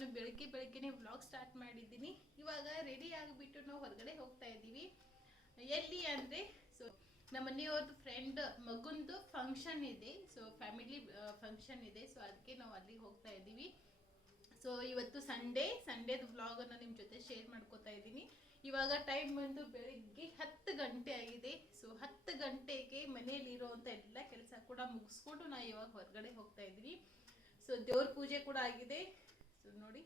ನಾನು ಬೆಳಗ್ಗೆನೇ vlog start ಮಾಡಿದ್ದೀನಿ. ಇವಾಗ ರೆಡಿ ಆಗಿಬಿಟ್ಟು ನಾವು ಹೊರಗಡೆ ಹೋಗ್ತಾ ಇದ್ದೀವಿ. ಎಲ್ಲಿ ಅಂದರೆ ಸೊ ನಮ್ಮ ಮನೆಯವ್ರದ್ದು ಫ್ರೆಂಡ್ ಮಗುಂದು ಫಂಕ್ಷನ್ ಇದೆ. ಸೊ ಫ್ಯಾಮಿಲಿ ಫಂಕ್ಷನ್ ಇದೆ. ಸೊ ಅದಕ್ಕೆ ನಾವು ಅಲ್ಲಿಗೆ ಹೋಗ್ತಾ ಇದ್ದೀವಿ. ಸೊ ಇವತ್ತು ಸಂಡೇದು ವ್ಲಾಗನ್ನು ನಿಮ್ಮ ಜೊತೆ ಶೇರ್ ಮಾಡ್ಕೋತಾ ಇದ್ದೀನಿ. ಇವಾಗ ಟೈಮ್ ಬಂದು ಬೆಳಿಗ್ಗೆ 10 ಗಂಟೆ ಆಗಿದೆ. ಸೊ 10 ಗಂಟೆಗೆ ಮನೆಯಲ್ಲಿರೋವಂಥ ಎಲ್ಲ ಕೆಲಸ ಕೂಡ ಮುಗಿಸ್ಕೊಂಡು ನಾವು ಇವಾಗ ಹೊರಗಡೆ ಹೋಗ್ತಾ ಇದ್ದೀವಿ. ಸೊ ದೇವ್ರ ಪೂಜೆ ಕೂಡ ಆಗಿದೆ. ಸೊ ನೋಡಿ,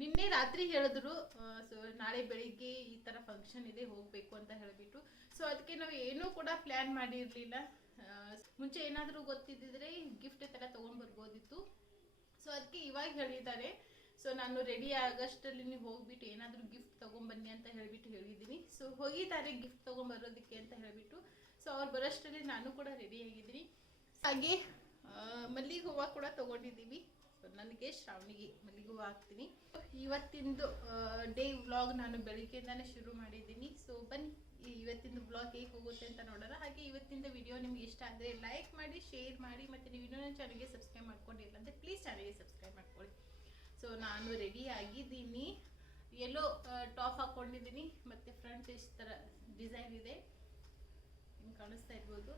ನಿನ್ನೆ ರಾತ್ರಿ ಹೇಳಿದ್ರು ಸೊ ನಾಳೆ ಬೆಳಿಗ್ಗೆ ಈ ಥರ ಫಂಕ್ಷನ್ ಇದೆ, ಹೋಗಬೇಕು ಅಂತ ಹೇಳಿಬಿಟ್ಟು. ಸೊ ಅದಕ್ಕೆ ನಾವು ಏನೂ ಕೂಡ ಪ್ಲ್ಯಾನ್ ಮಾಡಿರಲಿಲ್ಲ. ಮುಂಚೆ ಏನಾದರೂ ಗೊತ್ತಿದ್ದಿದ್ರೆ ಗಿಫ್ಟ್ ಥರ ತೊಗೊಂಡು ಬರ್ಬೋದಿತ್ತು. ಸೊ ಅದಕ್ಕೆ ಇವಾಗ ಹೇಳಿದ್ದಾರೆ. ಸೊ ನಾನು ರೆಡಿ ಆಗಷ್ಟಲ್ಲಿ ನೀವು ಹೋಗ್ಬಿಟ್ಟು ಏನಾದರೂ ಗಿಫ್ಟ್ ತೊಗೊಂಬನ್ನಿ ಅಂತ ಹೇಳಿಬಿಟ್ಟು ಹೇಳಿದ್ದೀನಿ. ಸೊ ಹೋಗಿದ್ದಾರೆ ಗಿಫ್ಟ್ ತೊಗೊಂಬರೋದಕ್ಕೆ ಅಂತ ಹೇಳಿಬಿಟ್ಟು. ಸೊ ಅವ್ರು ಬರೋಷ್ಟರಲ್ಲಿ ನಾನು ಕೂಡ ರೆಡಿ ಆಗಿದ್ದೀನಿ. ಹಾಗೆ ಮಲ್ಲಿಗೆ ಹೂವು ಕೂಡ ತೊಗೊಂಡಿದ್ದೀವಿ. ಸೊ ನನಗೆ ಶ್ರಾವಣಿಗೆ ಮಲ್ಲಿಗೆ ಹೂವು ಹಾಕ್ತೀನಿ. ಇವತ್ತಿಂದು ಡೇ ವ್ಲಾಗ್ ನಾನು ಬೆಳಿಗ್ಗೆಯಿಂದಾನೇ ಶುರು ಮಾಡಿದ್ದೀನಿ. ಸೊ ಬನ್ನಿ ಇವತ್ತಿನ ವ್ಲಾಗ್ ಹೇಗೆ ಹೋಗುತ್ತೆ ಅಂತ ನೋಡೋಣ. ಹಾಗೆ ಇವತ್ತಿನ ವಿಡಿಯೋ ನಿಮ್ಗೆ ಇಷ್ಟ ಅಂದರೆ ಲೈಕ್ ಮಾಡಿ, ಶೇರ್ ಮಾಡಿ, ಮತ್ತು ನೀವು ಇನ್ನೂ ನನ್ನ ಚಾನಲ್ಗೆ ಸಬ್ಸ್ಕ್ರೈಬ್ ಮಾಡ್ಕೊಂಡಿಲ್ಲ ಅಂದರೆ ಪ್ಲೀಸ್ ಚಾನಲ್ಗೆ ಸಬ್ಸ್ಕ್ರೈಬ್ ಮಾಡ್ಕೊಳ್ಳಿ. ಸೊ ನಾನು ರೆಡಿ ಆಗಿದ್ದೀನಿ. ಎಲ್ಲೋ ಟಾಪ್ ಹಾಕ್ಕೊಂಡಿದ್ದೀನಿ ಮತ್ತು ಫ್ರಂಟ್ ಇಷ್ಟು ಥರ ಡಿಸೈನ್ ಇದೆ, ನಿಮ್ಗೆ ಕಾಣಿಸ್ತಾ ಇರ್ಬೋದು.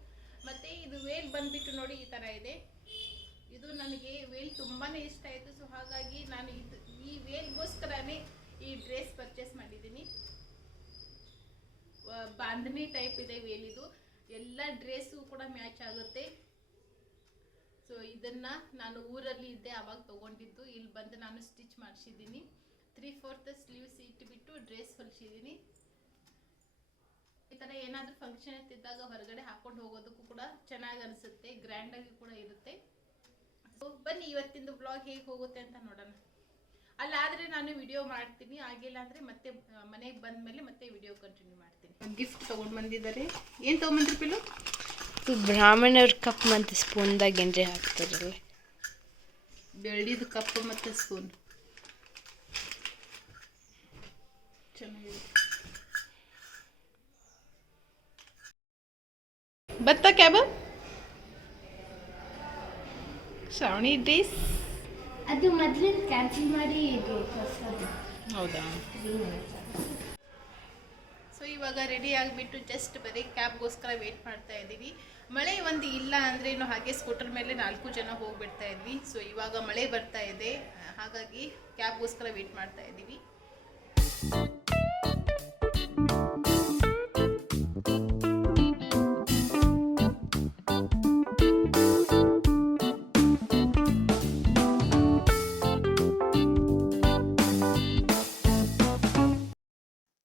ಮತ್ತು ಇದು ವೇಲ್ ಬಂದುಬಿಟ್ಟು ನೋಡಿ ಈ ಥರ ಇದೆ. ಇದು ನನಗೆ ವೇಲ್ ತುಂಬಾ ಇಷ್ಟ ಆಯಿತು. ಸೊ ಹಾಗಾಗಿ ನಾನು ಈ ವೇಲ್ಗೋಸ್ಕರನೇ ಈ ಡ್ರೆಸ್ ಪರ್ಚೇಸ್ ಮಾಡಿದ್ದೀನಿ. ಬಾಂಧನಿ ಟೈಪ್ ಇದೆ ವೇಲ್. ಇದು ಎಲ್ಲ ಡ್ರೆಸ್ಸು ಕೂಡ ಮ್ಯಾಚ್ ಆಗುತ್ತೆ. ಸೊ ಇದನ್ನು ನಾನು ಊರಲ್ಲಿ ಇದ್ದೆ ಆವಾಗ ತೊಗೊಂಡಿದ್ದು. ಇಲ್ಲಿ ಬಂದು ನಾನು ಸ್ಟಿಚ್ ಮಾಡಿಸಿದ್ದೀನಿ. 3/4 ಸ್ಲೀವ್ಸ್ ಇಟ್ಬಿಟ್ಟು ಡ್ರೆಸ್ ಹೊಲಿಸಿದ್ದೀನಿ. ಈ ಥರ ಏನಾದರೂ ಫಂಕ್ಷನ್ ಇದ್ದಾಗ ಹೊರಗಡೆ ಹಾಕೊಂಡು ಹೋಗೋದಕ್ಕೂ ಕೂಡ ಚೆನ್ನಾಗಿ ಅನಿಸುತ್ತೆ, ಗ್ರ್ಯಾಂಡಾಗಿ ಕೂಡ ಇರುತ್ತೆ. ಸೊ ಬನ್ನಿ ಇವತ್ತಿಂದು ಬ್ಲಾಗ್ ಹೇಗೆ ಹೋಗುತ್ತೆ ಅಂತ ನೋಡೋಣ. ಅಲ್ಲಾದರೆ ನಾನು ವಿಡಿಯೋ ಮಾಡ್ತೀನಿ, ಆಗಿಲ್ಲ ಅಂದರೆ ಮತ್ತೆ ಮನೆಗೆ ಬಂದ ಮೇಲೆ ಮತ್ತೆ ವಿಡಿಯೋ ಕಂಟಿನ್ಯೂ ಮಾಡ್ತೀನಿ. ಗಿಫ್ಟ್ ತೊಗೊಂಡು ಬಂದಿದ್ದಾರೆ. ಏನು ತೊಗೊಂಬಂದ್ರಿ ಪಿಲ್ಲು? ಬ್ರಾಹ್ಮಣರ ಕಪ್ ಮತ್ತು ಸ್ಪೂನ್ದಾಗ ಏನ್ರಿ ಹಾಕ್ತಾರಲ್ಲ, ಬೆಳ್ಳಿದ ಕಪ್ ಮತ್ತು ಸ್ಪೂನ್ ಚೆನ್ನಾಗಿದೆ. ಬತ್ತ ಕ್ಯಾಬ್ ಶ್ರಾವಣಿ ಡ್ರೆಸ್ ಅದು ಮೊದಲು ಕ್ಯಾನ್ಸಲ್ ಮಾಡಿ ಇದು ಹೌದಾ? ಸೊ ಇವಾಗ ರೆಡಿ ಆಗಿಬಿಟ್ಟು ಜಸ್ಟ್ ಬರೀ ಕ್ಯಾಬ್ಗೋಸ್ಕರ ವೇಟ್ ಮಾಡ್ತಾ ಇದ್ದೀವಿ. ಮಳೆ ಒಂದು ಇಲ್ಲ ಅಂದರೆ ಹಾಗೆ ಸ್ಕೂಟರ್ ಮೇಲೆ 4 ಜನ ಹೋಗ್ಬಿಡ್ತಾ ಇದ್ವಿ. ಸೊ ಇವಾಗ ಮಳೆ ಬರ್ತಾ ಇದೆ, ಹಾಗಾಗಿ ಕ್ಯಾಬ್ಗೋಸ್ಕರ ವೇಟ್ ಮಾಡ್ತಾ ಇದ್ದೀವಿ.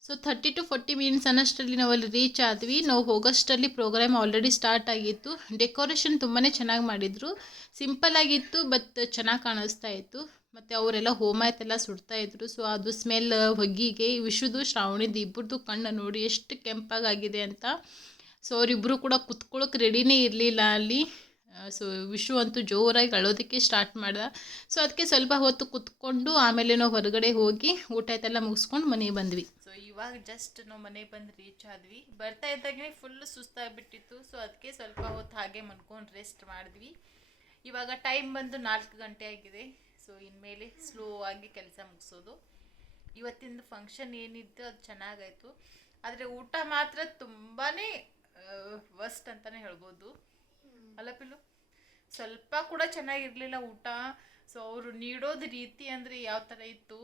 ಸೊ 30 to 40 ಮಿನಿಟ್ಸ್ ಅನ್ನಷ್ಟರಲ್ಲಿ ನಾವು ಅಲ್ಲಿ ರೀಚ್ ಆದ್ವಿ. ನಾವು ಹೋಗೋಷ್ಟರಲ್ಲಿ ಪ್ರೋಗ್ರಾಮ್ ಆಲ್ರೆಡಿ ಸ್ಟಾರ್ಟ್ ಆಗಿತ್ತು. ಡೆಕೋರೇಷನ್ ತುಂಬಾ ಚೆನ್ನಾಗಿ ಮಾಡಿದರು. ಸಿಂಪಲ್ ಆಗಿತ್ತು, ಬಟ್ ಚೆನ್ನಾಗಿ ಕಾಣಿಸ್ತಾ ಇತ್ತು. ಮತ್ತು ಅವರೆಲ್ಲ ಹೋಮ ಆಯ್ತೆಲ್ಲ ಸುಡ್ತಾ ಇದ್ರು. ಸೊ ಅದು ಸ್ಮೆಲ್ ಹೊಗ್ಗಿಗೆ ವಿಶುದು ಶ್ರಾವಣಿದು ಇಬ್ಬರದು ಕಣ್ಣು ನೋಡಿ ಎಷ್ಟು ಕೆಂಪಾಗಿದೆ ಅಂತ. ಸೊ ಅವರಿಬ್ಬರು ಕೂಡ ಕುತ್ಕೊಳ್ಳೋಕೆ ರೆಡಿನೇ ಇರಲಿಲ್ಲ ಅಲ್ಲಿ. ಸೊ ವಿಶು ಅಂತೂ ಜೋರಾಗಿ ಅಳೋದಕ್ಕೆ ಸ್ಟಾರ್ಟ್ ಮಾಡ್ದ. ಸೊ ಅದಕ್ಕೆ ಸ್ವಲ್ಪ ಹೊತ್ತು ಕುತ್ಕೊಂಡು ಆಮೇಲೆ ನಾವು ಹೊರಗಡೆ ಹೋಗಿ ಊಟ ಆಯ್ತೆಲ್ಲ ಮುಗಿಸ್ಕೊಂಡು ಮನೆಗೆ ಬಂದ್ವಿ. ಸೊ ಇವಾಗ ಜಸ್ಟ್ ನಾವು ಮನೆಗೆ ಬಂದು ರೀಚ್ ಆದ್ವಿ. ಬರ್ತಾ ಇದ್ದಾಗೆ ಫುಲ್ ಸುಸ್ತಾಗಿಬಿಟ್ಟಿತ್ತು. ಸೊ ಅದಕ್ಕೆ ಸ್ವಲ್ಪ ಹೊತ್ತು ಹಾಗೆ ಮನ್ಕೊಂಡು ರೆಸ್ಟ್ ಮಾಡಿದ್ವಿ. ಇವಾಗ ಟೈಮ್ ಬಂದು 4 ಗಂಟೆ ಆಗಿದೆ. ಸೊ ಇನ್ಮೇಲೆ ಸ್ಲೋ ಆಗಿ ಕೆಲಸ ಮುಗಿಸೋದು. ಇವತ್ತಿನ ಫಂಕ್ಷನ್ ಏನಿತ್ತು ಅದು ಚೆನ್ನಾಗಾಯಿತು. ಆದರೆ ಊಟ ಮಾತ್ರ ತುಂಬಾ ವರ್ಸ್ಟ್ ಅಂತಲೇ ಹೇಳ್ಬೋದು ಅಲ್ಲ ಪಿಲ್ಲು? ಸ್ವಲ್ಪ ಕೂಡ ಚೆನ್ನಾಗಿರಲಿಲ್ಲ ಊಟ. ಸೊ ಅವರು ನೀಡೋದು ರೀತಿ ಅಂದರೆ ಯಾವ ಥರ ಇತ್ತು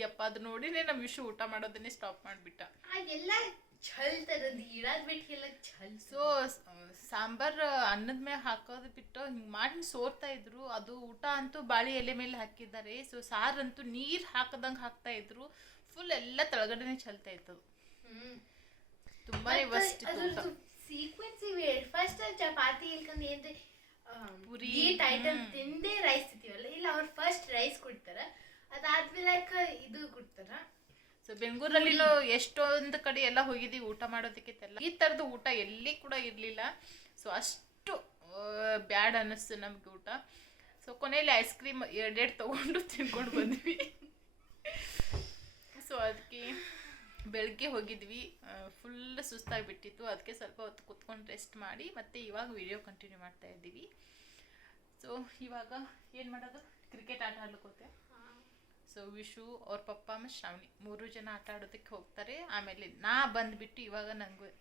ಯಪ್ಪ, ಅದು ನೋಡಿನೇ ನಮ್ಮ ವಿಷು ಊಟ ಮಾಡೋದನ್ನೇ ಸ್ಟಾಪ್ ಮಾಡಿಬಿಟ್ಟ. ಎಲ್ಲ ಛಲ್ ಥರದ್ದು ಇಡೋದು ಬಿಟ್ಟಿಲ್ಲ ಛಲ್. ಸೊ ಸಾಂಬಾರು ಅನ್ನದ ಮೇಲೆ ಹಾಕೋದು ಬಿಟ್ಟು ಹಿಂಗೆ ಮಾಡಿ ಸೋರ್ತಾ ಇದ್ರು. ಅದು ಊಟ ಅಂತೂ ಬಾಳೆ ಎಲೆ ಮೇಲೆ ಹಾಕಿದ್ದಾರೆ. ಸೊ ಸಾರಂತೂ ನೀರು ಹಾಕದಂಗೆ ಹಾಕ್ತಾಯಿದ್ರು. ಫುಲ್ ಎಲ್ಲ ತಳಗಡೆನೇ ಚಲ್ತಾ ಇತ್ತು. ತುಂಬಾ ವರ್ಸ್ಟ್ ಇತ್ತು. ಸೀಕ್ವೆನ್ಸ್ ಇವೆ. ಫಸ್ಟ್ ಚಪಾತಿ ಇಲ್ಕಂದು ಏನ್ರಿ ಪುರಿ ಐಟಮ್ ತಿಂದೇ ರೈಸ್ ತಿಂತೀವಲ್ಲ, ಇಲ್ಲ ಅವ್ರು ಫಸ್ಟ್ ರೈಸ್ ಕೊಡ್ತಾರೆ, ಅದಾದ್ಮೇಲೆ ಇದು ಕೊಡ್ತಾರ. ಸೊ ಬೆಂಗಳೂರಲ್ಲಿ ಎಷ್ಟೊಂದು ಕಡೆ ಎಲ್ಲ ಹೋಗಿದ್ದೀವಿ ಊಟ ಮಾಡೋದಕ್ಕೆಲ್ಲ. ಈ ಥರದ್ದು ಊಟ ಎಲ್ಲಿ ಕೂಡ ಇರಲಿಲ್ಲ. ಸೊ ಅಷ್ಟು ಬ್ಯಾಡ್ ಅನ್ನಿಸ್ತು ನಮ್ಗೆ ಊಟ. ಸೊ ಕೊನೆಯಲ್ಲಿ ಐಸ್ ಕ್ರೀಮ್ 2 ತೊಗೊಂಡು ತಿನ್ಕೊಂಡು ಬಂದ್ವಿ. ಸೊ ಅದಕ್ಕೆ ಬೆಳಗ್ಗೆ ಹೋಗಿದ್ವಿ, ಫುಲ್ ಸುಸ್ತಾಗಿಬಿಟ್ಟಿತ್ತು. ಅದಕ್ಕೆ ಸ್ವಲ್ಪ ಹೊತ್ತು ಕುತ್ಕೊಂಡು ರೆಸ್ಟ್ ಮಾಡಿ ಮತ್ತೆ ಇವಾಗ ವಿಡಿಯೋ ಕಂಟಿನ್ಯೂ ಮಾಡ್ತಾ ಇದ್ದೀವಿ. ಸೊ ಇವಾಗ ಏನು ಮಾಡೋದು, ಕ್ರಿಕೆಟ್ ಆಟ ಆಡ್ಲಿಕ್ಕೆ ಹೋಗ್ತೆ. ಸೊ ವಿಶು ಅವ್ರ ಪಪ್ಪ ಮತ್ತು ಶ್ರಾವಣಿ 3 ಜನ ಆಟ ಆಡೋದಕ್ಕೆ ಹೋಗ್ತಾರೆ. ಆಮೇಲೆ ನಾ ಬಂದುಬಿಟ್ಟು ಇವಾಗ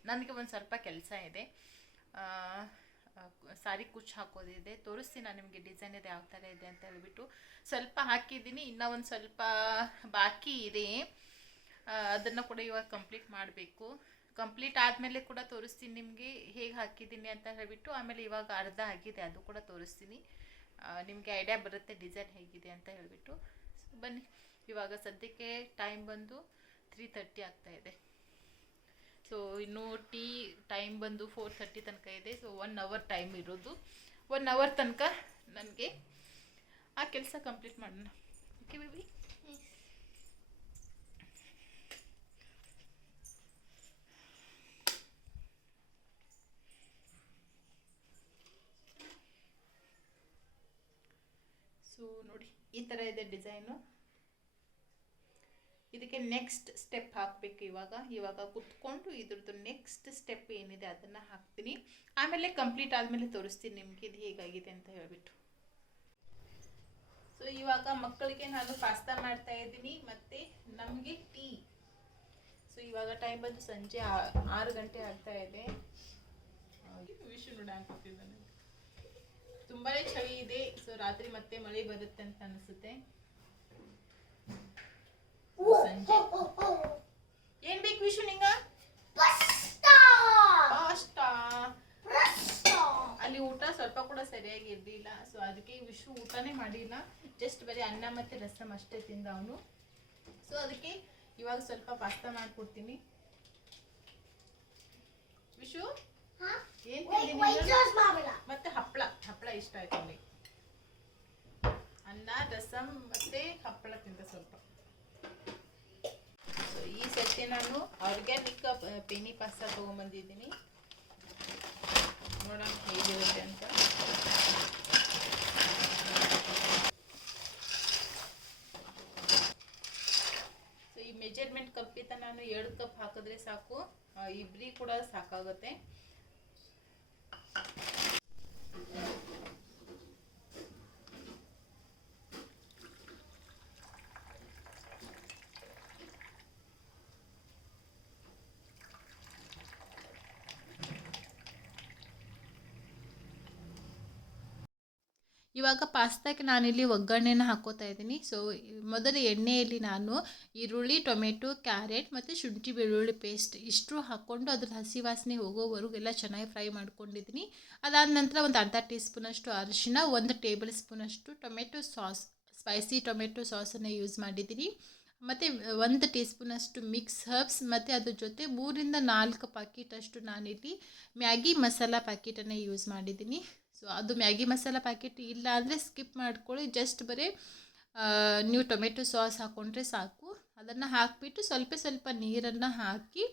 ನನಗೆ ಒಂದು ಸ್ವಲ್ಪ ಕೆಲಸ ಇದೆ. ಸಾರಿ ಕುಚ್ ಹಾಕೋದಿದೆ, ತೋರಿಸ್ತೀನಿ ನಾನು ನಿಮಗೆ ಡಿಸೈನ್ ಇದೆ ಯಾವ ಥರ ಇದೆ ಅಂತ ಹೇಳ್ಬಿಟ್ಟು. ಸ್ವಲ್ಪ ಹಾಕಿದ್ದೀನಿ, ಇನ್ನೂ ಒಂದು ಸ್ವಲ್ಪ ಬಾಕಿ ಇದೆ. ಅದನ್ನು ಕೂಡ ಇವಾಗ ಕಂಪ್ಲೀಟ್ ಮಾಡಬೇಕು. ಕಂಪ್ಲೀಟ್ ಆದಮೇಲೆ ಕೂಡ ತೋರಿಸ್ತೀನಿ ನಿಮಗೆ ಹೇಗೆ ಹಾಕಿದ್ದೀನಿ ಅಂತ ಹೇಳ್ಬಿಟ್ಟು. ಆಮೇಲೆ ಇವಾಗ ಅರ್ಧ ಆಗಿದೆ, ಅದು ಕೂಡ ತೋರಿಸ್ತೀನಿ. ನಿಮಗೆ ಐಡಿಯಾ ಬರುತ್ತೆ ಡಿಸೈನ್ ಹೇಗಿದೆ ಅಂತ ಹೇಳ್ಬಿಟ್ಟು. ಸೊ ಬನ್ನಿ, ಇವಾಗ ಸದ್ಯಕ್ಕೆ ಟೈಮ್ ಬಂದು 3:30 ಆಗ್ತಾಯಿದೆ. ಸೊ ಇನ್ನೂ ಟೀ ಟೈಮ್ ಬಂದು 4:30 ತನಕ ಇದೆ. ಸೊ 1 ಅವರ್ ಟೈಮ್ ಇರೋದು. 1 ಅವರ್ ತನಕ ನನಗೆ ಆ ಕೆಲಸ ಕಂಪ್ಲೀಟ್ ಮಾಡೋಣ. Okay baby? ಸೊ ನೋಡಿ, ಈ ಥರ ಇದೆ ಡಿಸೈನು. ಇದಕ್ಕೆ ನೆಕ್ಸ್ಟ್ ಸ್ಟೆಪ್ ಹಾಕಬೇಕು. ಇವಾಗ ಕುತ್ಕೊಂಡು ಇದ್ರದ್ದು ನೆಕ್ಸ್ಟ್ ಸ್ಟೆಪ್ ಏನಿದೆ ಅದನ್ನು ಹಾಕ್ತೀನಿ. ಆಮೇಲೆ ಕಂಪ್ಲೀಟ್ ಆದಮೇಲೆ ತೋರಿಸ್ತೀನಿ ನಿಮಗೆ ಇದು ಹೇಗಾಗಿದೆ ಅಂತ ಹೇಳ್ಬಿಟ್ಟು. ಸೊ ಇವಾಗ ಮಕ್ಕಳಿಗೆ ನಾನು ಪಾಸ್ತಾ ಮಾಡ್ತಾ ಇದ್ದೀನಿ, ಮತ್ತು ನಮಗೆ ಟೀ. ಸೊ ಇವಾಗ ಟೈಮ್ ಬಂದು ಸಂಜೆ 6 ಗಂಟೆ ಆಗ್ತಾ ಇದೆ. ವಿಷು ನೋಡ ಹಾಕ್ತಿದ್ದಾನೆ. ತುಂಬಾ ಚಳಿ ಇದೆ. ಸೊ ರಾತ್ರಿ ಮತ್ತೆ ಮಳೆ ಬರುತ್ತೆ ಅಂತ ಅನಿಸುತ್ತೆ. ಸಂಜೆ ಏನ್ ಬೇಕು ವಿಷು ನಿಂಗ? ಪಾಸ್ತಾ. ಅಲ್ಲಿ ಊಟ ಸ್ವಲ್ಪ ಕೂಡ ಸರಿಯಾಗಿ ಇರಲಿಲ್ಲ. ಸೊ ಅದಕ್ಕೆ ವಿಷು ಊಟನೇ ಮಾಡಿಲ್ಲ, ಜಸ್ಟ್ ಬರೀ ಅನ್ನ ಮತ್ತೆ ರಸಮ್ ಅಷ್ಟೇ ತಿಂದ ಅವನು. ಸೊ ಅದಕ್ಕೆ ಇವಾಗ ಸ್ವಲ್ಪ ಪಾಸ್ತಾ ಮಾಡ್ಕೊಡ್ತೀನಿ. ವಿಷು ಏನ್ ಮತ್ತೆ ಹಪ್ಪಳ ಇಷ್ಟ ಆಯ್ತು ಅಲ್ಲಿ. ಅನ್ನ ರಸಮ್ ಮತ್ತೆ ಹಪ್ಪಳ ತಿಂತ ಸ್ವಲ್ಪ. ಸೊ ಈ ಸತಿ ನಾನು ಆರ್ಗ್ಯಾನಿಕ್ ಪೆನಿ ಪಾಸ್ತಾ ತಗೊಂಡ್ಬಂದಿದ್ದೀನಿ, ನೋಡೋಣ ಹೇಗಿರುತ್ತೆ ಅಂತ. ಸೊ ಈ ಮೆಜರ್ಮೆಂಟ್ ಕಪ್ಪಿಂತ ನಾನು 2 ಕಪ್ ಹಾಕಿದ್ರೆ ಸಾಕು, ಇಬ್ಬರಿಗೆ ಕೂಡ ಸಾಕಾಗುತ್ತೆ. ಇವಾಗ ಪಾಸ್ತಾಕ್ಕೆ ನಾನಿಲ್ಲಿ ಒಗ್ಗರಣೆನ ಹಾಕೋತಾ ಇದ್ದೀನಿ. ಸೊ ಮೊದಲು ಎಣ್ಣೆಯಲ್ಲಿ ನಾನು ಈರುಳ್ಳಿ, ಟೊಮೆಟೊ, ಕ್ಯಾರೆಟ್ ಮತ್ತು ಶುಂಠಿ ಬೆಳ್ಳುಳ್ಳಿ ಪೇಸ್ಟ್ ಇಷ್ಟು ಹಾಕ್ಕೊಂಡು ಅದ್ರ ಹಸಿ ವಾಸನೆ ಹೋಗೋವರೆಗೂ ಎಲ್ಲ ಚೆನ್ನಾಗಿ ಫ್ರೈ ಮಾಡ್ಕೊಂಡಿದ್ದೀನಿ. ಅದಾದ ನಂತರ ಒಂದು ಅರ್ಧ ಟೀ ಸ್ಪೂನಷ್ಟು ಅರಿಶಿನ, 1 ಟೇಬಲ್ ಸ್ಪೂನಷ್ಟು ಟೊಮೆಟೊ ಸಾಸ್, ಸ್ಪೈಸಿ ಟೊಮೆಟೊ ಸಾಸನ್ನು ಯೂಸ್ ಮಾಡಿದ್ದೀನಿ. ಮತ್ತು 1 ಟೀ ಸ್ಪೂನಷ್ಟು ಮಿಕ್ಸ್ ಹರ್ಬ್ಸ್, ಮತ್ತು ಅದ್ರ ಜೊತೆ 3ರಿಂದ 4 ಪ್ಯಾಕೆಟಷ್ಟು ನಾನಿಲ್ಲಿ ಮ್ಯಾಗಿ ಮಸಾಲ ಪ್ಯಾಕೆಟನ್ನು ಯೂಸ್ ಮಾಡಿದ್ದೀನಿ. ಸೊ ಅದು ಮ್ಯಾಗಿ ಮಸಾಲ ಪ್ಯಾಕೆಟ್ ಇಲ್ಲ ಅಂದರೆ ಸ್ಕಿಪ್ ಮಾಡ್ಕೊಳ್ಳಿ, ಜಸ್ಟ್ ಬರೀ ನೀವು ಟೊಮೆಟೊ ಸಾಸ್ ಹಾಕ್ಕೊಂಡ್ರೆ ಸಾಕು. ಅದನ್ನು ಹಾಕಿಬಿಟ್ಟು ಸ್ವಲ್ಪ ನೀರನ್ನು ಹಾಕಿ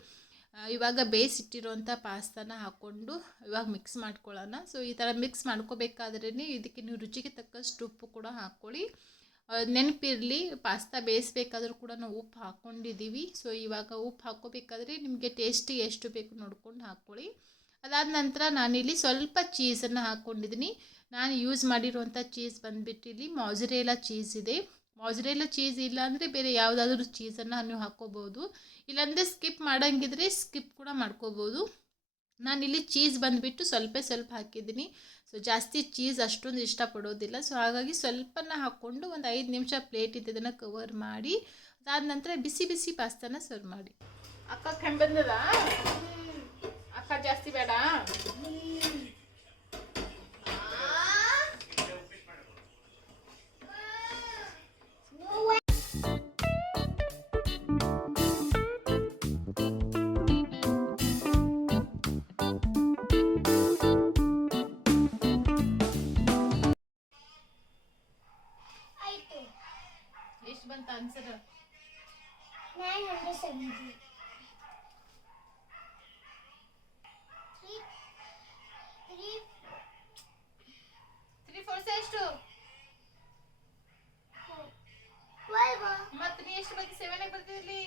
ಇವಾಗ ಬೇಯಿಸಿಟ್ಟಿರೋಂಥ ಪಾಸ್ತಾನ ಹಾಕ್ಕೊಂಡು ಇವಾಗ ಮಿಕ್ಸ್ ಮಾಡ್ಕೊಳ್ಳೋಣ. ಸೊ ಈ ಥರ ಮಿಕ್ಸ್ ಮಾಡ್ಕೋಬೇಕಾದ್ರೇ ಇದಕ್ಕೆ ನೀವು ರುಚಿಗೆ ತಕ್ಕಷ್ಟು ಉಪ್ಪು ಕೂಡ ಹಾಕ್ಕೊಳ್ಳಿ. ನೆನಪಿರಲಿ, ಪಾಸ್ತಾ ಬೇಯಿಸ್ಬೇಕಾದ್ರೂ ಕೂಡ ನಾವು ಉಪ್ಪು ಹಾಕ್ಕೊಂಡಿದ್ದೀವಿ. ಸೊ ಇವಾಗ ಉಪ್ಪು ಹಾಕ್ಕೋಬೇಕಾದ್ರೆ ನಿಮಗೆ ಟೇಸ್ಟಿಗೆ ಎಷ್ಟು ಬೇಕು ನೋಡ್ಕೊಂಡು ಹಾಕ್ಕೊಳ್ಳಿ. ಅದಾದ ನಂತರ ನಾನಿಲ್ಲಿ ಸ್ವಲ್ಪ ಚೀಸನ್ನು ಹಾಕ್ಕೊಂಡಿದ್ದೀನಿ. ನಾನು ಯೂಸ್ ಮಾಡಿರುವಂಥ ಚೀಸ್ ಬಂದುಬಿಟ್ಟು ಇಲ್ಲಿ ಮಾಜರೇಲಾ ಚೀಸ್ ಇದೆ. ಮಾಜರೇಲಾ ಚೀಸ್ ಇಲ್ಲ ಅಂದರೆ ಬೇರೆ ಯಾವುದಾದ್ರೂ ಚೀಸನ್ನು ನೀವು ಹಾಕ್ಕೋಬೋದು, ಇಲ್ಲಾಂದರೆ ಸ್ಕಿಪ್ ಮಾಡೋಂಗಿದ್ರೆ ಸ್ಕಿಪ್ ಕೂಡ ಮಾಡ್ಕೋಬೋದು. ನಾನಿಲ್ಲಿ ಚೀಸ್ ಬಂದುಬಿಟ್ಟು ಸ್ವಲ್ಪ ಹಾಕಿದ್ದೀನಿ. ಸೊ ಜಾಸ್ತಿ ಚೀಸ್ ಅಷ್ಟೊಂದು ಇಷ್ಟಪಡೋದಿಲ್ಲ. ಸೊ ಹಾಗಾಗಿ ಸ್ವಲ್ಪನ ಹಾಕ್ಕೊಂಡು ಒಂದು 5 ನಿಮಿಷ ಪ್ಲೇಟ್ ಇದನ್ನು ಕವರ್ ಮಾಡಿ ಅದಾದ ನಂತರ ಬಿಸಿ ಪಾಸ್ತಾನ ಸರ್ವ್ ಮಾಡಿ. ಅಕ್ಕ ಕೆಂಬಂದದ ಅಕ್ಕ ಜಾಸ್ತಿ ಬೇಡ. ಎಷ್ಟು ಬಂತ ಆನ್ಸರ್? 970. 3 4 ಎಷ್ಟು? 12. ಮತ್ತೆ ನೀ ಎಷ್ಟು ಬಂದಿ? 7 ಆಗಿ ಬರ್ತಿದ್ಲಿ.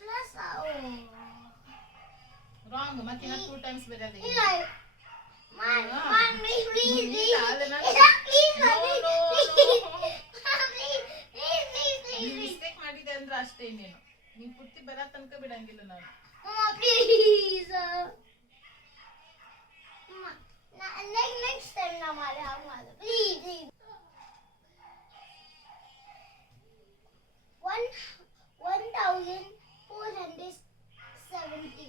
Plus wrong. ಮತ್ತೆ 2 ಟೈಮ್ಸ್ ಬರೋದು. ಇಲ್ಲ. Mom, please. ಮಿಸ್ಟೇಕ್ ಮಾಡಿದೆ ಅಂದ್ರೆ ಅಷ್ಟೇ, ನೀನು ಪುಟ್ಟಿ ಬರ ತನಕ ಬಿಡಂಗಿಲ್ಲ ನಾನು. Next time na mala please. 1470.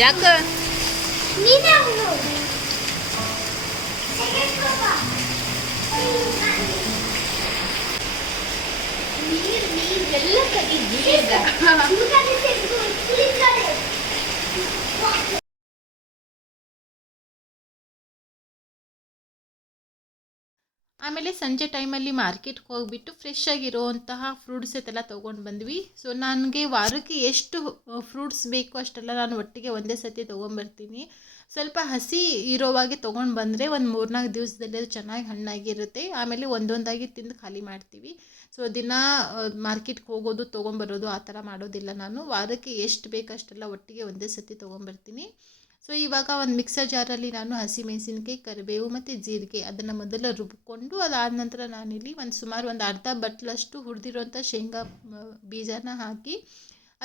ಯಾಕ ಎಲ್ಲ ಆಮೇಲೆ ಸಂಜೆ ಟೈಮಲ್ಲಿ ಮಾರ್ಕೆಟ್ಗೆ ಹೋಗಿಬಿಟ್ಟು ಫ್ರೆಶ್ ಆಗಿರೋವಂತಹ ಫ್ರೂಟ್ಸ್ ಎಲ್ಲ ತೊಗೊಂಡು ಬಂದ್ವಿ. ಸೊ ನನಗೆ ವಾರಕ್ಕೆ ಎಷ್ಟು ಫ್ರೂಟ್ಸ್ ಬೇಕು ಅಷ್ಟೆಲ್ಲ ನಾನು ಒಟ್ಟಿಗೆ ಒಂದೇ ಸತಿ ತೊಗೊಂಬರ್ತೀನಿ. ಸ್ವಲ್ಪ ಹಸಿ ಇರೋವಾಗೆ ತೊಗೊಂಡು ಬಂದರೆ ಒಂದು 3-4 ದಿವಸದಲ್ಲಿ ಅದು ಚೆನ್ನಾಗಿ ಹಣ್ಣಾಗಿರುತ್ತೆ. ಆಮೇಲೆ ಒಂದೊಂದಾಗಿ ತಿಂದು ಖಾಲಿ ಮಾಡ್ತೀವಿ. ಸೊ ದಿನ ಮಾರ್ಕೆಟ್ಗೆ ಹೋಗೋದು ತೊಗೊಂಬರೋದು ಆ ಥರ ಮಾಡೋದಿಲ್ಲ. ನಾನು ವಾರಕ್ಕೆ ಎಷ್ಟು ಬೇಕು ಅಷ್ಟೆಲ್ಲ ಒಟ್ಟಿಗೆ ಒಂದೇ ಸತಿ ತೊಗೊಂಬರ್ತೀನಿ. ಸೊ ಇವಾಗ ಒಂದು ಮಿಕ್ಸರ್ ಜಾರಲ್ಲಿ ನಾನು ಹಸಿಮೆಣಸಿನ್ಕಾಯಿ, ಕರಿಬೇವು ಮತ್ತು ಜೀರಿಗೆ ಅದನ್ನು ಮೊದಲು ರುಬ್ಬಿಕೊಂಡು, ಅದಾದ ನಂತರ ನಾನಿಲ್ಲಿ ಸುಮಾರು ಒಂದು ಅರ್ಧ ಬಟ್ಲಷ್ಟು ಹುರಿದಿರುವಂಥ ಶೇಂಗಾ ಬೀಜನ ಹಾಕಿ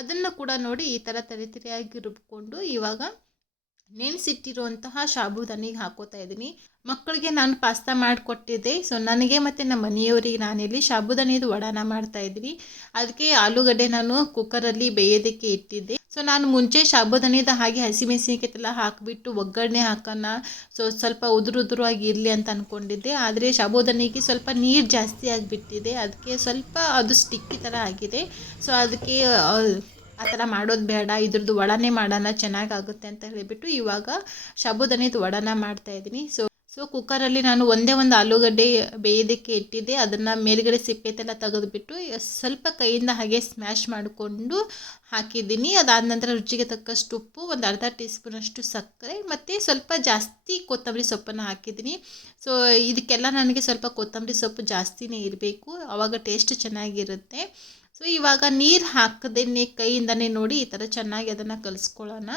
ಅದನ್ನು ಕೂಡ ನೋಡಿ ಈ ಥರ ತರಿಯಾಗಿ ರುಬ್ಕೊಂಡು ಇವಾಗ ನೆನೆಸಿಟ್ಟಿರುವಂತಹ ಸಾಬುದಾನಿಗೆ ಹಾಕೋತಾ ಇದ್ದೀನಿ. ಮಕ್ಕಳಿಗೆ ನಾನು ಪಾಸ್ತಾ ಮಾಡಿಕೊಟ್ಟಿದ್ದೆ. ಸೊ ನನಗೆ ಮತ್ತು ನಮ್ಮ ಮನೆಯವರಿಗೆ ನಾನಿಲ್ಲಿ ಸಾಬುದಾನಿದು ವಡಾನ ಮಾಡ್ತಾಯಿದ್ದೀನಿ. ಅದಕ್ಕೆ ಆಲೂಗಡ್ಡೆ ನಾನು ಕುಕ್ಕರಲ್ಲಿ ಬೇಯೋದಕ್ಕೆ ಇಟ್ಟಿದ್ದೆ. ಸೊ ನಾನು ಮುಂಚೆ ಸಾಬುದಾನಿದ ಹಾಗೆ ಹಸಿಮೆಣಸಿನಕಾಯಿ ಹಾಕಿಬಿಟ್ಟು ಒಗ್ಗರಣೆ ಹಾಕೋಣ, ಸೊ ಸ್ವಲ್ಪ ಉದುರು ಆಗಿ ಇರಲಿ ಅಂತ ಅಂದ್ಕೊಂಡಿದ್ದೆ. ಆದರೆ ಸಾಬುದಾನಿಗೆ ಸ್ವಲ್ಪ ನೀರು ಜಾಸ್ತಿ ಆಗಿಬಿಟ್ಟಿದೆ, ಅದಕ್ಕೆ ಸ್ವಲ್ಪ ಅದು ಸ್ಟಿಕ್ಕಿ ಥರ ಆಗಿದೆ. ಸೊ ಅದಕ್ಕೆ ಆ ಥರ ಮಾಡೋದು ಬೇಡ, ಇದ್ರದ್ದು ವಡಾನೇ ಮಾಡೋಣ ಚೆನ್ನಾಗಾಗುತ್ತೆ ಅಂತ ಹೇಳಿಬಿಟ್ಟು ಇವಾಗ ಸಾಬುದಾನಿದು ವಡಾನ ಮಾಡ್ತಾಯಿದ್ದೀನಿ. ಸೊ ಕುಕ್ಕರಲ್ಲಿ ನಾನು ಒಂದೇ ಒಂದು ಆಲೂಗಡ್ಡೆ ಬೇಯೋದಕ್ಕೆ ಇಟ್ಟಿದ್ದೆ. ಅದನ್ನು ಮೇಲ್ಗಡೆ ಸಿಪ್ಪೆತೆಲ್ಲ ತೆಗೆದುಬಿಟ್ಟು ಸ್ವಲ್ಪ ಕೈಯಿಂದ ಹಾಗೆ ಸ್ಮ್ಯಾಶ್ ಮಾಡಿಕೊಂಡು ಹಾಕಿದ್ದೀನಿ. ಅದಾದ ನಂತರ ರುಚಿಗೆ ತಕ್ಕಷ್ಟು ಉಪ್ಪು, ಒಂದು ಅರ್ಧ ಟೀ ಸ್ಪೂನಷ್ಟು ಸಕ್ಕರೆ ಮತ್ತು ಸ್ವಲ್ಪ ಜಾಸ್ತಿ ಕೊತ್ತಂಬರಿ ಸೊಪ್ಪನ್ನು ಹಾಕಿದ್ದೀನಿ. ಸೊ ಇದಕ್ಕೆಲ್ಲ ನನಗೆ ಸ್ವಲ್ಪ ಕೊತ್ತಂಬರಿ ಸೊಪ್ಪು ಜಾಸ್ತಿನೇ ಇರಬೇಕು, ಆವಾಗ ಟೇಸ್ಟ್ ಚೆನ್ನಾಗಿರುತ್ತೆ. ಸೊ ಇವಾಗ ನೀರು ಹಾಕದೇನೆ ಕೈಯಿಂದನೇ ನೋಡಿ ಈ ಥರ ಚೆನ್ನಾಗಿ ಅದನ್ನು ಕಲಿಸ್ಕೊಳ್ಳೋಣ.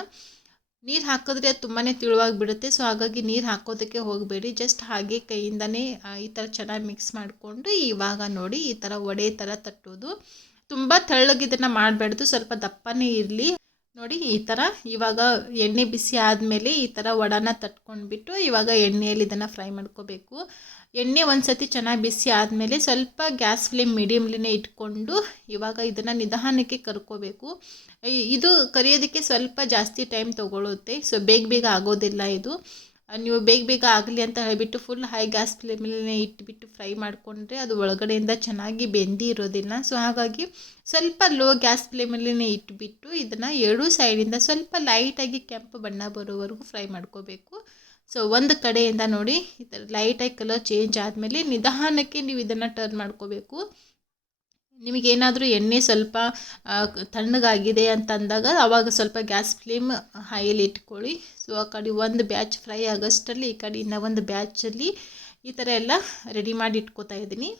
ನೀರು ಹಾಕಿದ್ರೆ ಅದು ತುಂಬಾ ತಿಳುವಾಗಿಬಿಡುತ್ತೆ. ಸೊ ಹಾಗಾಗಿ ನೀರು ಹಾಕೋದಕ್ಕೆ ಹೋಗಬೇಡಿ, ಜಸ್ಟ್ ಹಾಗೆ ಕೈಯಿಂದನೇ ಈ ಥರ ಚೆನ್ನಾಗಿ ಮಿಕ್ಸ್ ಮಾಡಿಕೊಂಡು ಇವಾಗ ನೋಡಿ ಈ ಥರ ವಡೆ ಥರ ತಟ್ಟೋದು. ತುಂಬ ತೆಳ್ಳಗಿದನ್ನು ಮಾಡಬಾರ್ದು, ಸ್ವಲ್ಪ ದಪ್ಪನೇ ಇರಲಿ. ನೋಡಿ ಈ ಥರ ಇವಾಗ ಎಣ್ಣೆ ಬಿಸಿ ಆದಮೇಲೆ ಈ ಥರ ವಡಾನ ತಟ್ಕೊಂಡ್ಬಿಟ್ಟು ಇವಾಗ ಎಣ್ಣೆಯಲ್ಲಿ ಇದನ್ನು ಫ್ರೈ ಮಾಡ್ಕೋಬೇಕು. ಎಣ್ಣೆ ಒಂದು ಸತಿ ಚೆನ್ನಾಗಿ ಬಿಸಿ ಆದಮೇಲೆ ಸ್ವಲ್ಪ ಗ್ಯಾಸ್ ಫ್ಲೇಮ್ ಮೀಡಿಯಮ್ಲಿನೇ ಇಟ್ಕೊಂಡು ಇವಾಗ ಇದನ್ನು ನಿಧಾನಕ್ಕೆ ಕರ್ಕೋಬೇಕು. ಇದು ಕರಿಯೋದಕ್ಕೆ ಸ್ವಲ್ಪ ಜಾಸ್ತಿ ಟೈಮ್ ತೊಗೊಳುತ್ತೆ. ಸೊ ಬೇಗ ಆಗೋದಿಲ್ಲ ಇದು. ನೀವು ಬೇಗ ಆಗಲಿ ಅಂತ ಹೇಳಿಬಿಟ್ಟು ಫುಲ್ ಹೈ ಗ್ಯಾಸ್ ಫ್ಲೇಮಲ್ಲೇ ಇಟ್ಬಿಟ್ಟು ಫ್ರೈ ಮಾಡಿಕೊಂಡ್ರೆ ಅದು ಒಳಗಡೆಯಿಂದ ಚೆನ್ನಾಗಿ ಬೆಂದಿ ಇರೋದಿಲ್ಲ. ಸೊ ಹಾಗಾಗಿ ಸ್ವಲ್ಪ ಲೋ ಗ್ಯಾಸ್ ಫ್ಲೇಮಲ್ಲೇ ಇಟ್ಬಿಟ್ಟು ಇದನ್ನು ಎರಡೂ ಸೈಡಿಂದ ಸ್ವಲ್ಪ ಲೈಟಾಗಿ ಕೆಂಪು ಬಣ್ಣ ಬರೋವರೆಗೂ ಫ್ರೈ ಮಾಡ್ಕೋಬೇಕು. ಸೊ ಒಂದು ಕಡೆಯಿಂದ ನೋಡಿ ಈ ಥರ ಲೈಟಾಗಿ ಕಲರ್ ಚೇಂಜ್ ಆದಮೇಲೆ ನಿಧಾನಕ್ಕೆ ನೀವು ಇದನ್ನು ಟರ್ನ್ ಮಾಡ್ಕೋಬೇಕು. ನಿಮಗೇನಾದರೂ ಎಣ್ಣೆ ಸ್ವಲ್ಪ ತಣ್ಣಗಾಗಿದೆ ಅಂತಂದಾಗ ಆವಾಗ ಸ್ವಲ್ಪ ಗ್ಯಾಸ್ ಫ್ಲೇಮ್ ಹೈಯಲ್ಲಿ ಇಟ್ಕೊಳ್ಳಿ. ಸೊ ಆ ಕಡೆ ಒಂದು ಬ್ಯಾಚ್ ಫ್ರೈ ಆಗೋಷ್ಟರಲ್ಲಿ ಈ ಕಡೆ ಇನ್ನೂ ಒಂದು ಬ್ಯಾಚಲ್ಲಿ ಈ ಥರ ಎಲ್ಲ ರೆಡಿ ಮಾಡಿ ಇಟ್ಕೋತಾ ಇದ್ದೀನಿ.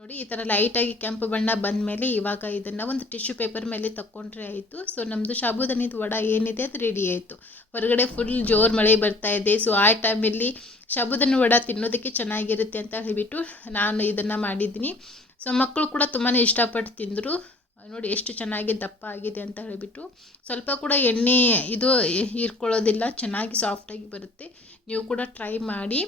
ನೋಡಿ ಈ ಥರ ಲೈಟಾಗಿ ಕೆಂಪು ಬಣ್ಣ ಬಂದ ಮೇಲೆ ಇವಾಗ ಇದನ್ನು ಒಂದು ಟಿಶ್ಯೂ ಪೇಪರ್ ಮೇಲೆ ತಗೊಂಡ್ರೆ ಆಯಿತು. ಸೊ ನಮ್ಮದು ಸಾಬುದಾನಿದು ವಡ ಏನಿದೆ ಅದು ರೆಡಿ ಆಯಿತು. ಹೊರಗಡೆ ಫುಲ್ ಜೋರು ಮಳೆ ಬರ್ತಾ ಇದೆ. ಸೊ ಆ ಟೈಮಲ್ಲಿ ಸಾಬುದಾನಿ ವಡ ತಿನ್ನೋದಕ್ಕೆ ಚೆನ್ನಾಗಿರುತ್ತೆ ಅಂತ ಹೇಳಿಬಿಟ್ಟು ನಾನು ಇದನ್ನು ಮಾಡಿದ್ದೀನಿ. ಸೊ ಮಕ್ಕಳು ಕೂಡ ತುಂಬಾ ಇಷ್ಟಪಟ್ಟು ತಿಂದರು. ನೋಡಿ ಎಷ್ಟು ಚೆನ್ನಾಗಿ ದಪ್ಪ ಆಗಿದೆ ಅಂತ ಹೇಳಿಬಿಟ್ಟು. ಸ್ವಲ್ಪ ಕೂಡ ಎಣ್ಣೆ ಇದು ಹೀರ್ಕೊಳ್ಳೋದಿಲ್ಲ, ಚೆನ್ನಾಗಿ ಸಾಫ್ಟಾಗಿ ಬರುತ್ತೆ. ನೀವು ಕೂಡ ಟ್ರೈ ಮಾಡಿ.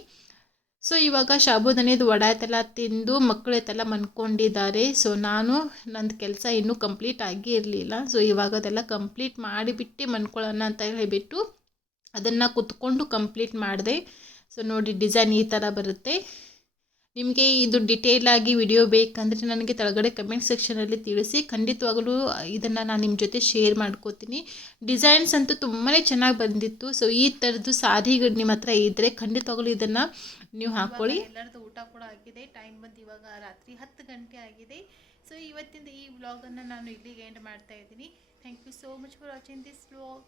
ಸೊ ಇವಾಗ ಸಾಬುದಾನಿದು ವಡ ಎಲ್ಲ ತಿಂದು ಮಕ್ಕಳು ಎಲ್ಲ ಮನ್ಕೊಂಡಿದ್ದಾರೆ. ಸೊ ನಂದು ಕೆಲಸ ಇನ್ನೂ ಕಂಪ್ಲೀಟ್ ಆಗಿ ಇರಲಿಲ್ಲ. ಸೊ ಇವಾಗ ಅದೆಲ್ಲ ಕಂಪ್ಲೀಟ್ ಮಾಡಿಬಿಟ್ಟು ಮನ್ಕೊಳ್ಳೋಣ ಅಂತ ಹೇಳಿಬಿಟ್ಟು ಅದನ್ನು ಕುತ್ಕೊಂಡು ಕಂಪ್ಲೀಟ್ ಮಾಡಿದೆ. ಸೊ ನೋಡಿ ಡಿಸೈನ್ ಈ ಥರ ಬರುತ್ತೆ. ನಿಮಗೆ ಇದು ಡಿಟೇಲ್ ಆಗಿ ವಿಡಿಯೋ ಬೇಕಂದರೆ ನನಗೆ ಕೆಳಗಡೆ ಕಮೆಂಟ್ ಸೆಕ್ಷನಲ್ಲಿ ತಿಳಿಸಿ. ಖಂಡಿತವಾಗಲೂ ಇದನ್ನು ನಾನು ನಿಮ್ಮ ಜೊತೆ ಶೇರ್ ಮಾಡ್ಕೋತೀನಿ. ಡಿಸೈನ್ಸ್ ಅಂತೂ ತುಂಬಾ ಚೆನ್ನಾಗಿ ಬಂದಿತ್ತು. ಸೊ ಈ ಥರದ್ದು ಸಾರಿಗಳು ನಿಮ್ಮ ಹತ್ರ ಇದ್ದರೆ ಖಂಡಿತವಾಗಲೂ ಇದನ್ನು ನೀವು ಹಾಕ್ಕೊಳ್ಳಿ. ಎಲ್ಲರದ್ದು ಊಟ ಕೂಡ ಆಗಿದೆ. ಟೈಮ್ ಬಂದು ಇವಾಗ ರಾತ್ರಿ 10 ಗಂಟೆ ಆಗಿದೆ. ಸೊ ಇವತ್ತಿಂದ ಈ ವ್ಲಾಗನ್ನು ನಾನು ಇಲ್ಲಿಗೆ ಎಂಡ್ ಮಾಡ್ತಾ ಇದ್ದೀನಿ. Thank you so much for watching this vlog.